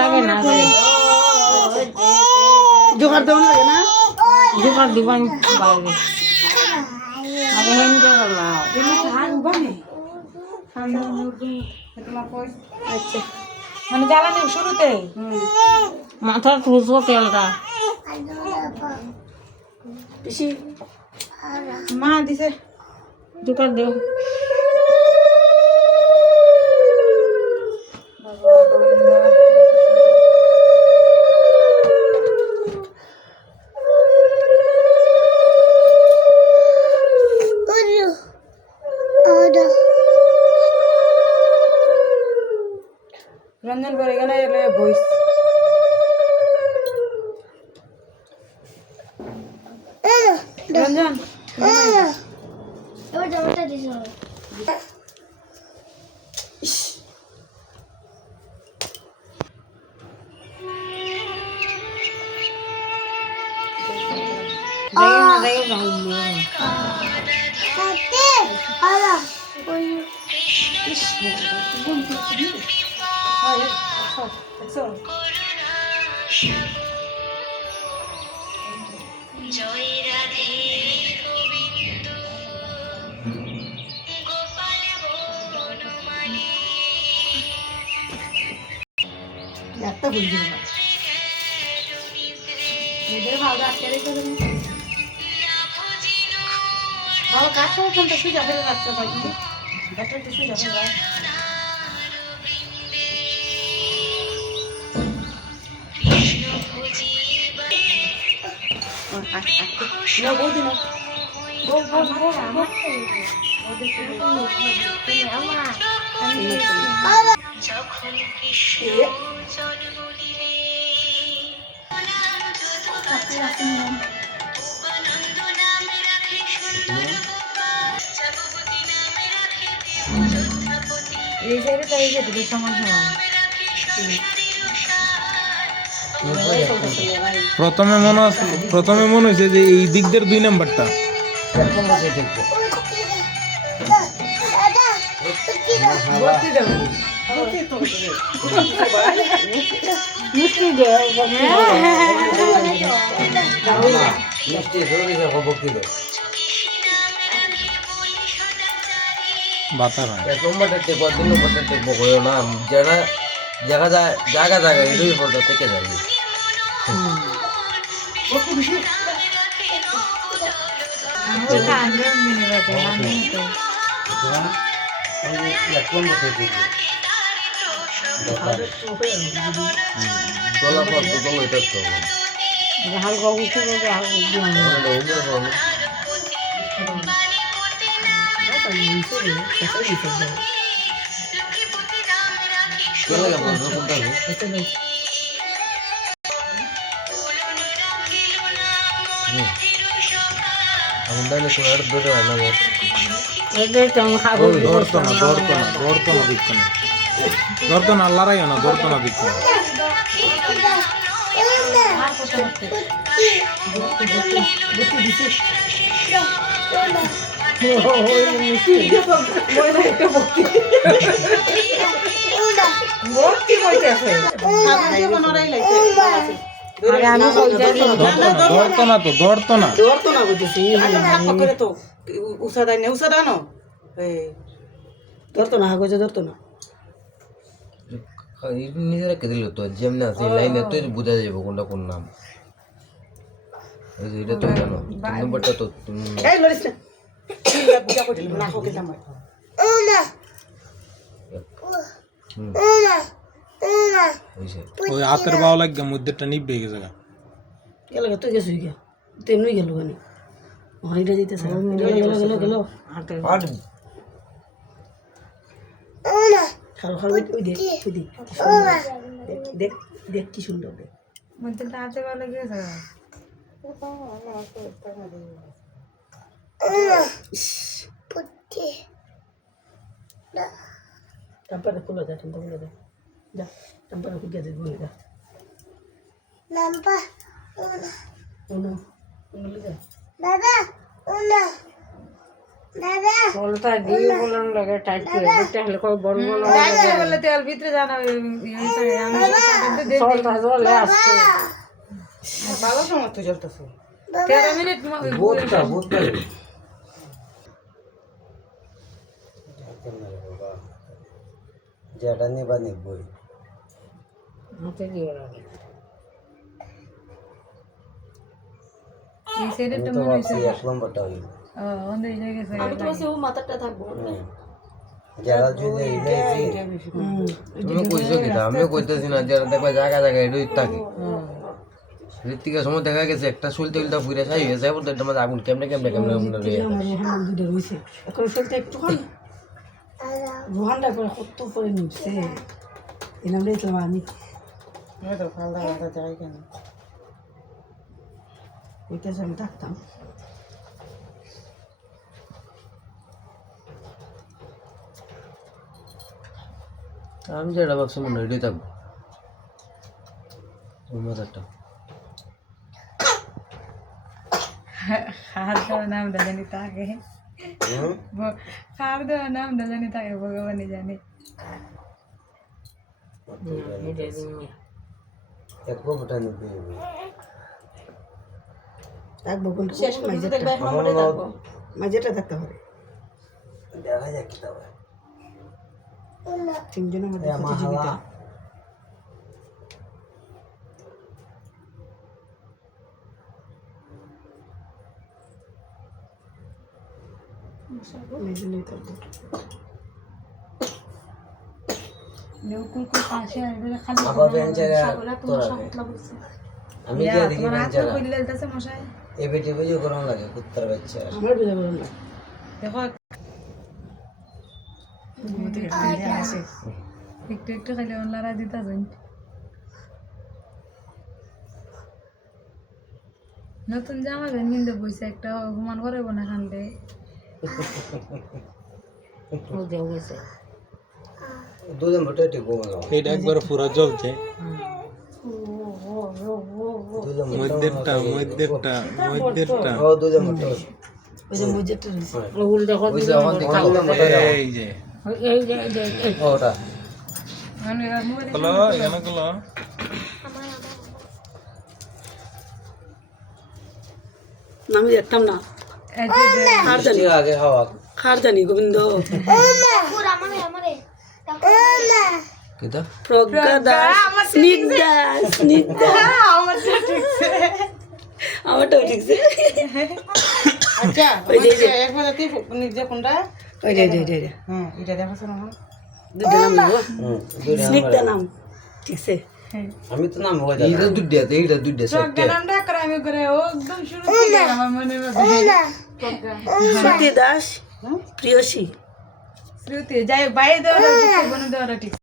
লাগে না জোগাড় দেওয়া লাগে না জোগাড় দিবান বাইরে আরে হেনতে আচ্ছা মানে জ্বালানি শুরুতে মাথার টুসবো তেলটা পিসি মা দিছে জোগাড় দেও রঞ্জন করে এখানে এলে বইস রঞ্জন এবার জামাটা দিছ জয় রাধে গোবিন্দ গোপাল বনমালী একটা ভুল দিল এদের ভালো আজকে রেখে দেবেন ভালো কাজ করছেন তো সুজা ফেলে রাখতে পারি ব্যাটার তো সুজা ফেলে না বৌদি না বল বল বল আমার যখন কৃষ্ণ জন্ম নিলে উপানন্দ নামে রাখে সুন্দর গোপাল জগবতী নামে রাখে যোদ্ধাপতি এই সাইডে তাই যে দুটো সমান সমান প্রথমে মনে হয়েছে যে এই দিকদের 2 নাম্বারটা মিষ্টি দেও বাতারা জায়গা জায়গা এটাই ফটো থেকে যাবে তোলা পর তো তোলো এটা তো হালকা উঠে গেলে ধরতো না লড়াইও না ধরতো না দিক ধরতো না বলতেছি তো উষা দেয় না উষা দানো ধরতো না হাগজে ধরতো না নিজেরা কে দিল তো যেমন আছে লাইনে তো বোঝা যাবে কোনটা কোন নাম এটা তো জানো 3 নম্বরটা তো এই লরিস না বুঝা করে না হোকে জামাই ওই হাতের বাও লাগে মধ্যেটা নিবে গেছে গেল তুই গেছিস গিয়া তেমনি গেল গানি হরিটা দিতেছে গেল আর খাল খাল ওই দেখ দেখ দেখ কি সুন্দর দেখ মধ্যে দাঁতে ভালো গেছে tampar খুলে যা টেম্পার খুলে যা টেম্পার খুলে যা বলে যা নাম্পা উনো উনো উনো যা দাদা বলটা দিয়ে বলার লাগে টাইট করে দিতে হলে কই বড় বড় ডাইরেক্ট বলে তেল ভিতরে জানা আমি সাথে দে সলটা জলে আসতো ভালো সময় তো চলতেছে 13 মিনিট বোতটা বোতটা যেটা নিবা নিবই হাতে দিয়ে লাগে এই সাইডে আমি তো তো মনে হইছে ভাবছি 1 নম্বরটা হইল অন্ধ এই জায়গায় আমি তো বলছি ও মাথাটা থাকবো যারা যদি ইলাইছি তুমি কইছো কি না আমিও কইতেছি না যারা দেখবা জায়গা জায়গা এটাই থাকে ঋতিকের সময় দেখা গেছে একটা চলতে উল্টা ফুরে ছাই হয়েছে বলতে এটা মাঝে আগুন কেমনে কেমনে কেমনে কেমনে রে আমার রোহান দুইটা রয়েছে এখন ফেলতে একটুখানি রোহানটা করে কত পরে নিচ্ছে এলাম রে ইসলাম আমি তো ফালদা ফালদা যাই কেন ওইটাছে আমি থাকতাম আমি যেটা ভাবছি মনে হয় এটাই থাকবো ওই মাথাটা খার দেওয়ার নাম জানি তাকে খার দেওয়ার নাম জানি তাকে ভগবানই জানে এক গোটা নিবি থাকবো কিন্তু শেষ মাঝেটা মাঝেটা থাকতে হবে দেখা যাক কি তবে তিনজনের মধ্যে প্রতিযোগিতা মেজলেই থাকবো নেউকুল কো পাশে আর খালি আবার বেঞ্চের তোরা আমি যে দেখি তোমার হাত বেঞ্চের কইলে দিতেছে মশাই এই বেটি বুঝি গরম লাগে কুত্তার বাচ্চা আমার বুঝা বলো না দেখো একটু একটু খাইলে অনলারা দিতা যাই নতুন জামা বেন কিনতে বইছে একটা অপমান করে না খানলে ও দেও গেছে দুজন ভোটে ঠিক গোমানো এটা একবার পুরো জ্বলছে দুজন মধ্যেরটা ও দুজন ভোটে ওই যে মজেটা রয়েছে ওগুলো দেখো ওই যে এখন দেখা এই যে এই যে এই ওটা মানে মোবাইল কলো এখানে কলো আমি দেখতাম না এই যে খার জানি আগে হাওয়া খার জানি গোবিন্দ কিটা প্রজ্ঞা দাস স্নিগ্ধা স্নিগ্ধা আমারটাও ঠিকছে আচ্ছা ওই যে একবার তুই নিজে কোনটা ওই যে হ্যাঁ এটা দেখাছ না দুটো নাম নেবো দুইটা স্নিগ্ধা নাম ঠিকছে আমি তো নাম হয়ে যাবে এইটা দুইটা সেটে নামটা করে আমি করে ও একদম শুরু থেকে আমার মনে শ্রুতি দাস প্রিয়সী শ্রুতি যাই বাইরে দেওয়ার ঠিক বনে দেওয়ার ঠিক